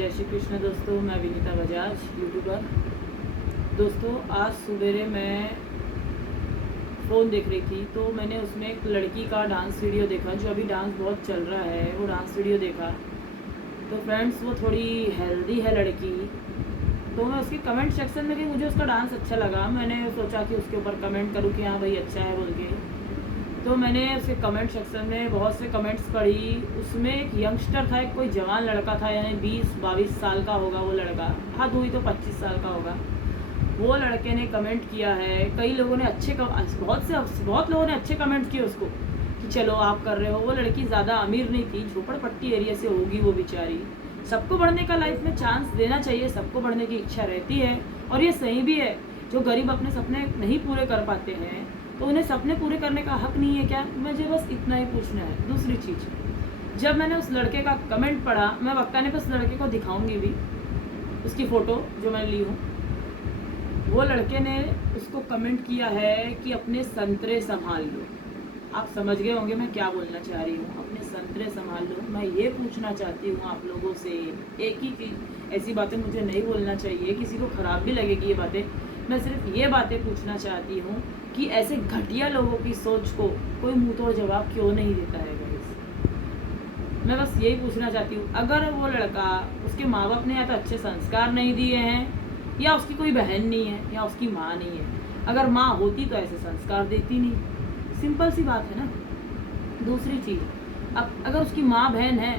जय श्री कृष्ण दोस्तों, मैं विनीता बजाज यूट्यूबर। दोस्तों, आज सवेरे मैं फ़ोन देख रही थी तो मैंने उसमें एक लड़की का डांस वीडियो देखा, जो अभी डांस बहुत चल रहा है। वो डांस वीडियो देखा तो फ्रेंड्स वो थोड़ी हेल्दी है लड़की। तो मैं उसके कमेंट सेक्शन में गई, मुझे उसका डांस अच्छा लगा। मैंने सोचा कि उसके ऊपर कमेंट करूँ कि हाँ भाई अच्छा है बोल के। तो मैंने उसके कमेंट सेक्शन में बहुत से कमेंट्स पढ़ी। उसमें एक यंगस्टर था, एक कोई जवान लड़का था, यानी 20-22 साल का होगा वो लड़का, हद हुई तो 25 साल का होगा। वो लड़के ने कमेंट किया है, कई लोगों ने बहुत लोगों ने अच्छे कमेंट किए उसको कि चलो आप कर रहे हो। वो लड़की ज़्यादा अमीर नहीं थी, झोपड़पट्टी एरिया से होगी वो बेचारी। सबको बढ़ने का लाइफ में चांस देना चाहिए, सबको बढ़ने की इच्छा रहती है और ये सही भी है। जो गरीब अपने सपने नहीं पूरे कर पाते हैं तो उन्हें सपने पूरे करने का हक नहीं है क्या? मुझे बस इतना ही पूछना है। दूसरी चीज़, जब मैंने उस लड़के का कमेंट पढ़ा, मैं वक्ता उस लड़के को दिखाऊंगी भी, उसकी फ़ोटो जो मैंने ली हूँ। वो लड़के ने उसको कमेंट किया है कि अपने संतरे संभाल लो। आप समझ गए होंगे मैं क्या बोलना चाह रही हूँ, अपने संतरे संभाल लो। मैं ये पूछना चाहती हूँ आप लोगों से एक ही चीज़, ऐसी बातें मुझे नहीं बोलना चाहिए, किसी को ख़राब भी लगेगी ये बातें। मैं सिर्फ ये बातें पूछना चाहती हूँ कि ऐसे घटिया लोगों की सोच को कोई मुंह तोड़ जवाब क्यों नहीं देता है गाइस। मैं बस यही पूछना चाहती हूँ, अगर वो लड़का, उसके माँ बाप ने या तो अच्छे संस्कार नहीं दिए हैं, या उसकी कोई बहन नहीं है, या उसकी माँ नहीं है। अगर माँ होती तो ऐसे संस्कार देती नहीं, सिंपल सी बात है ना। दूसरी चीज़, अब अगर उसकी माँ बहन है,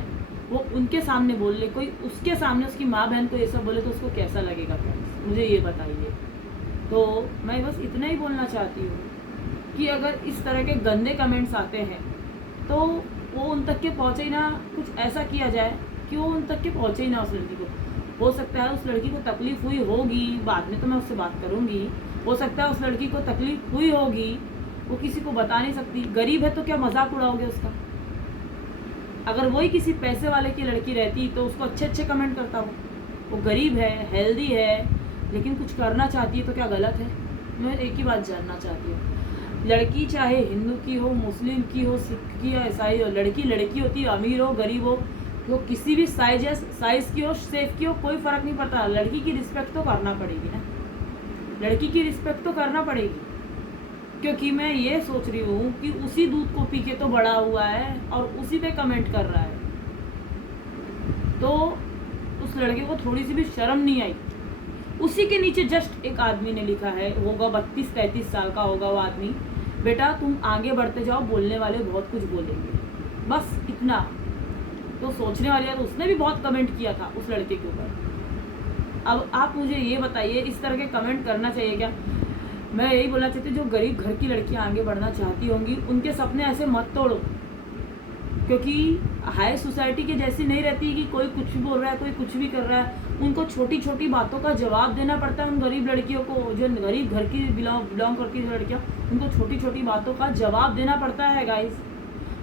वो उनके सामने बोल ले, कोई उसके सामने उसकी माँ बहन को ये सब बोले तो उसको कैसा लगेगा फ्रेंड्स, मुझे ये बताइए। तो मैं बस इतना ही बोलना चाहती हूँ कि अगर इस तरह के गंदे कमेंट्स आते हैं तो वो उन तक के पहुँचे ही ना, कुछ ऐसा किया जाए कि वो उन तक के पहुँचे ही ना उस लड़की को। हो सकता है उस लड़की को तकलीफ़ हुई होगी, बाद में तो मैं उससे बात करूँगी। हो सकता है उस लड़की को तकलीफ़ हुई होगी, वो किसी को बता नहीं सकती। गरीब है तो क्या मजाक उड़ाओगे उसका? अगर वही किसी पैसे वाले की लड़की रहती तो उसको अच्छे अच्छे कमेंट करता वो गरीब है, हेल्दी है, लेकिन कुछ करना चाहती है तो क्या गलत है? मैं एक ही बात जानना चाहती हूँ, लड़की चाहे हिंदू की हो, मुस्लिम की हो, सिख की या ईसाई हो, लड़की लड़की होती है, अमीर हो गरीब हो, वो किसी भी साइज की हो, शेप की हो, कोई फ़र्क नहीं पड़ता। लड़की की रिस्पेक्ट तो करना पड़ेगी ना, लड़की की रिस्पेक्ट तो करना पड़ेगी। क्योंकि मैं ये सोच रही हूँ कि उसी दूध को पी के तो बड़ा हुआ है और उसी पे कमेंट कर रहा है, तो उस लड़के को थोड़ी सी भी शर्म नहीं आई। उसी के नीचे जस्ट एक आदमी ने लिखा है, होगा 32-33 साल का होगा वो आदमी, बेटा तुम आगे बढ़ते जाओ, बोलने वाले बहुत कुछ बोलेंगे, बस इतना। तो सोचने वाली बात, उसने भी बहुत कमेंट किया था उस लड़के के ऊपर। अब आप मुझे ये बताइए, इस तरह के कमेंट करना चाहिए क्या? मैं यही बोलना चाहती हूँ, जो गरीब घर की लड़कियाँ आगे बढ़ना चाहती होंगी, उनके सपने ऐसे मत तोड़ो, क्योंकि हाई सोसाइटी के जैसी नहीं रहती कि कोई कुछ भी बोल रहा है, कोई कुछ भी कर रहा है। उनको छोटी छोटी बातों का जवाब देना पड़ता है। उन गरीब लड़कियों को, जो गरीब घर की बिलोंग करती है लड़कियाँ, उनको छोटी छोटी बातों का जवाब देना पड़ता है गाइस।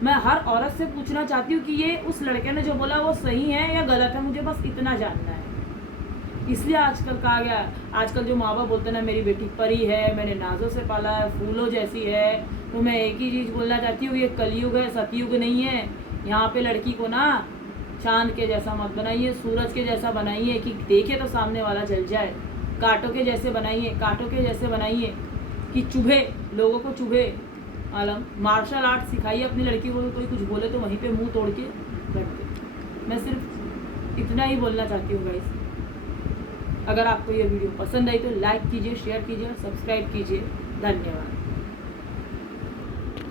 मैं हर औरत से पूछना चाहती हूँ कि ये उस लड़के ने जो बोला वो सही है या गलत है, मुझे बस इतना जानना है। इसलिए आजकल कहा गया, आजकल जो माँ बाप बोलते हैं ना, मेरी बेटी परी है, मैंने नाजों से पाला है, फूलों जैसी है, तो मैं एक ही चीज़ बोलना चाहती हूँ, ये कलयुग है, सतयुग नहीं है। यहाँ पे लड़की को ना चांद के जैसा मत बनाइए, सूरज के जैसा बनाइए कि देखे तो सामने वाला जल जाए। कांटों के जैसे बनाइए, कांटों के जैसे बनाइए कि चुभे, लोगों को चुभे। आलम मार्शल आर्ट सिखाइए अपनी लड़की को, कोई कुछ बोले तो वहीं पे मुंह तोड़ के रख दे। मैं सिर्फ इतना ही बोलना चाहती हूँ गाइस। अगर आपको ये वीडियो पसंद आई तो लाइक कीजिए, शेयर कीजिए, सब्सक्राइब कीजिए। धन्यवाद।